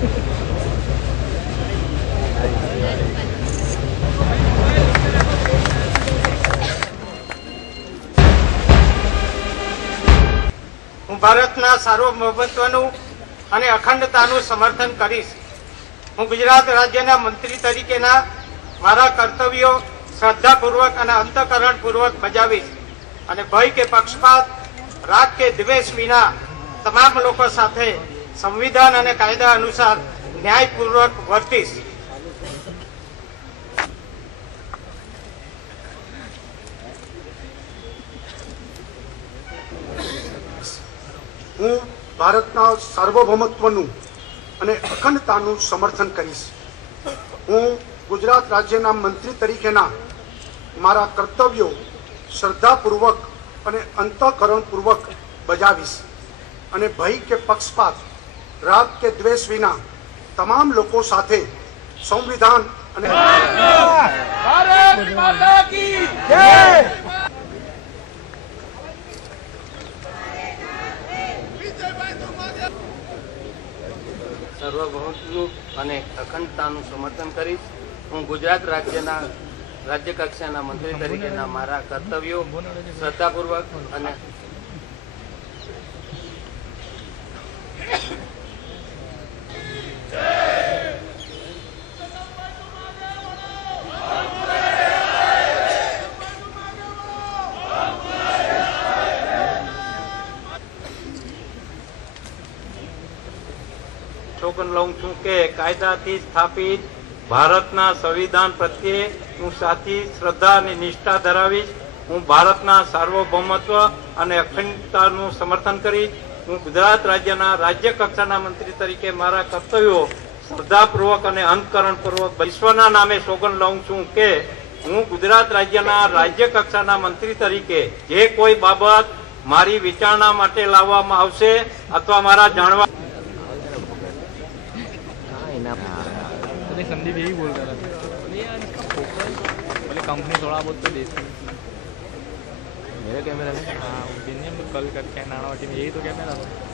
હું ભારતના સાર્વભૌમત્વનું અને અખંડતાનું સમર્થન કરીશ। હું ગુજરાત રાજ્યના મંત્રી તરીકેના મારા કર્તવ્યો શ્રદ્ધાપૂર્વક અને અંતઃકરણપૂર્વક બજાવીશ અને ભય કે પક્ષપાત, રાગ કે દ્વેષ વિના તમામ લોકો સાથે સંવિધાન અને કાયદા અનુસાર ન્યાયપૂર્વક વર્તીશ। હું ભારતના સાર્વભૌમત્વનું અને અખંડતાનું સમર્થન કરીશ। હું ગુજરાત રાજ્યના મંત્રી તરીકેના મારા કર્તવ્યો શ્રદ્ધાપૂર્વક અને અંતઃકરણપૂર્વક બજાવીશ અને ભય કે પક્ષપાત, રાગ કે દ્વેષ વિના તમામ લોકો સાથે સંવિધાન અને ભારત માતા કી જય। સાર્વભૌમત્વનું અને અખંડતાનું સમર્થન કરીશ। હું ગુજરાત રાજ્યના રાજ્ય કક્ષાના મંત્રી તરીકેના મારા કર્તવ્યો શ્રદ્ધાપૂર્વક અને સોગંદ લઉં છું કે કાયદાથી સ્થાપિત ભારતના સંવિધાન પ્રત્યે હું સાચી શ્રદ્ધા અને નિષ્ઠા ધરાવીશ। હું ભારતના સાર્વભૌમત્વ અને અખંડતાનું સમર્થન કરીશ। હું ગુજરાત રાજ્યના રાજ્ય કક્ષાના મંત્રી તરીકે મારા કર્તવ્યો શ્રદ્ધાપૂર્વક અને અંતઃકરણપૂર્વક વિશ્વના નામે સોગંદ લઉં છું કે હું ગુજરાત રાજ્યના રાજ્ય કક્ષાના મંત્રી તરીકે જે કોઈ બાબત મારી વિચારણા માટે લાવવામાં આવશે અથવા મારા જાણવા संदीप यही बोल रहा था यार इसका फोकस बोले कंपनी थोड़ा बहुत तो देती मेरे कैमरा में हाँ दिन में कल करके नानावटी में यही तो कैमरा था।